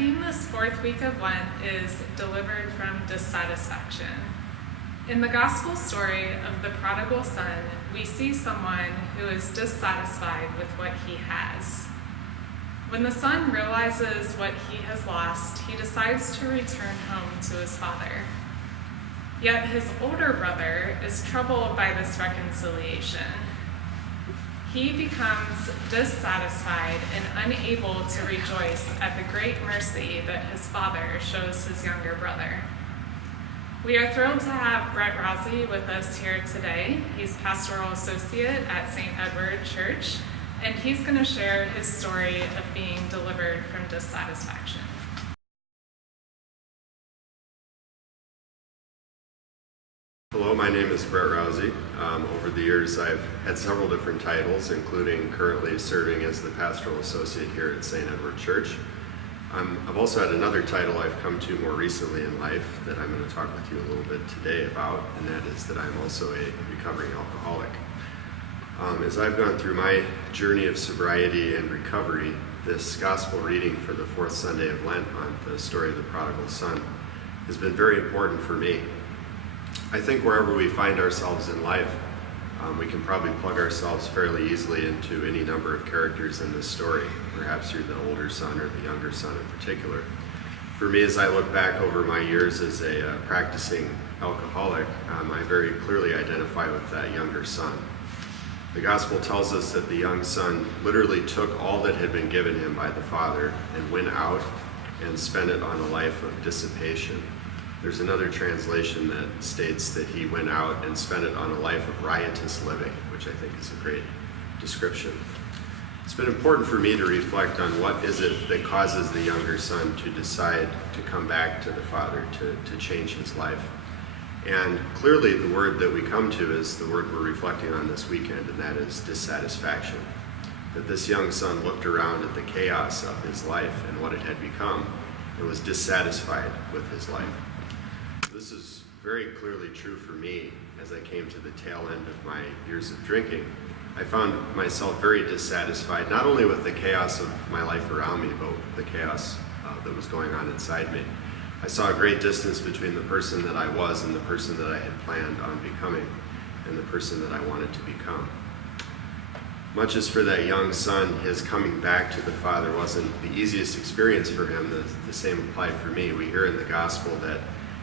theme this fourth week of Lent is Delivered from Dissatisfaction. In the gospel story of the prodigal son, we see someone who is dissatisfied with what he has. When the son realizes what he has lost, he decides to return home to his father. Yet his older brother is troubled by this reconciliation. He becomes dissatisfied and unable to rejoice at the great mercy that his father shows his younger brother. We are thrilled to have Brett Rousey with us here today. He's pastoral associate at St. Edward Church, and he's going to share his story of being delivered from dissatisfaction. Hello, my name is Brett Rousey. Over the years, I've had several different titles, including currently serving as the pastoral associate here at St. Edward Church. I've also had another title I've come to more recently in life that I'm going to talk with you a little bit today about, and that is that I'm also a recovering alcoholic. As I've gone through my journey of sobriety and recovery, this gospel reading for the fourth Sunday of Lent on the story of the prodigal son has been very important for me. I think wherever we find ourselves in life, we can probably plug ourselves fairly easily into any number of characters in this story. Perhaps you're the older son or the younger son in particular. For me, as I look back over my years as a practicing alcoholic, I very clearly identify with that younger son. The gospel tells us that the young son literally took all that had been given him by the father and went out and spent it on a life of dissipation. There's another translation that states that he went out and spent it on a life of riotous living, which I think is a great description. It's been important for me to reflect on what is it that causes the younger son to decide to come back to the father, to change his life. And clearly the word that we come to is the word we're reflecting on this weekend, and that is dissatisfaction. That this young son looked around at the chaos of his life and what it had become and was dissatisfied with his life. This is very clearly true for me as I came to the tail end of my years of drinking. I found myself very dissatisfied, not only with the chaos of my life around me, but with the chaos that was going on inside me. I saw a great distance between the person that I was and the person that I had planned on becoming, and the person that I wanted to become. Much as for that young son, his coming back to the father wasn't the easiest experience for him. The same applied for me. We hear in the gospel that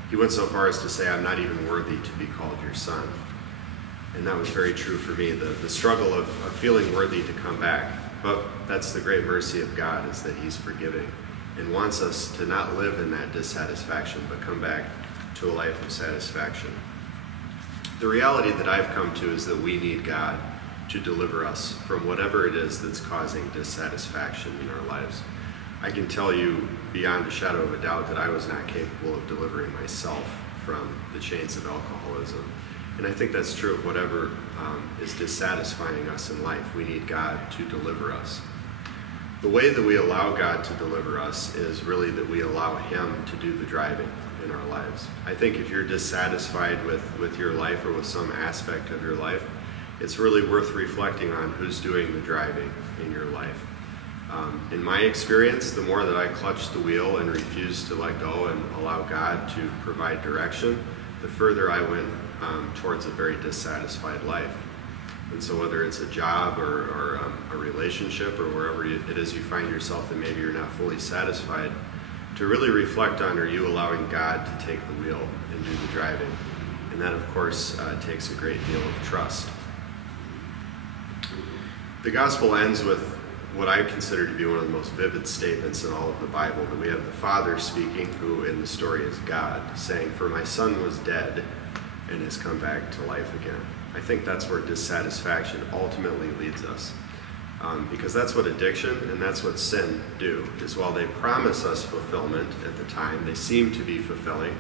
he went so far as to say, "I'm not even worthy to be called your son." And that was very true for me, the struggle of feeling worthy to come back. But that's the great mercy of God, is that he's forgiving and wants us to not live in that dissatisfaction, but come back to a life of satisfaction. The reality that I've come to is that we need God to deliver us from whatever it is that's causing dissatisfaction in our lives. I can tell you beyond a shadow of a doubt that I was not capable of delivering myself from the chains of alcoholism. And I think that's true of whatever is dissatisfying us in life. We need God to deliver us. The way that we allow God to deliver us is really that we allow him to do the driving in our lives. I think if you're dissatisfied with your life or with some aspect of your life, it's really worth reflecting on who's doing the driving in your life. In my experience, the more that I clutched the wheel and refused to let go and allow God to provide direction, the further I went towards a very dissatisfied life. And so whether it's a job or a relationship or wherever it is you find yourself that maybe you're not fully satisfied, to really reflect on, are you allowing God to take the wheel and do the driving? And that, of course, takes a great deal of trust. The gospel ends with what I consider to be one of the most vivid statements in all of the Bible, that we have the Father speaking, who in the story is God, saying, "For my son was dead and has come back to life again." I think that's where dissatisfaction ultimately leads us, because that's what addiction and that's what sin do, is while they promise us fulfillment at the time, they seem to be fulfilling,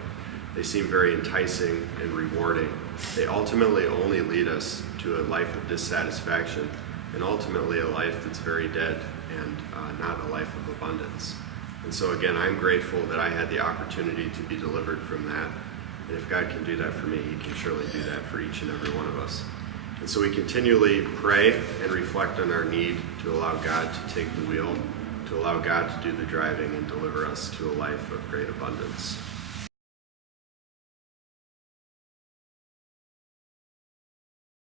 they seem very enticing and rewarding, they ultimately only lead us to a life of dissatisfaction, and ultimately a life that's very dead and not a life of abundance. And so again, I'm grateful that I had the opportunity to be delivered from that. And if God can do that for me, he can surely do that for each and every one of us. And so we continually pray and reflect on our need to allow God to take the wheel, to allow God to do the driving and deliver us to a life of great abundance.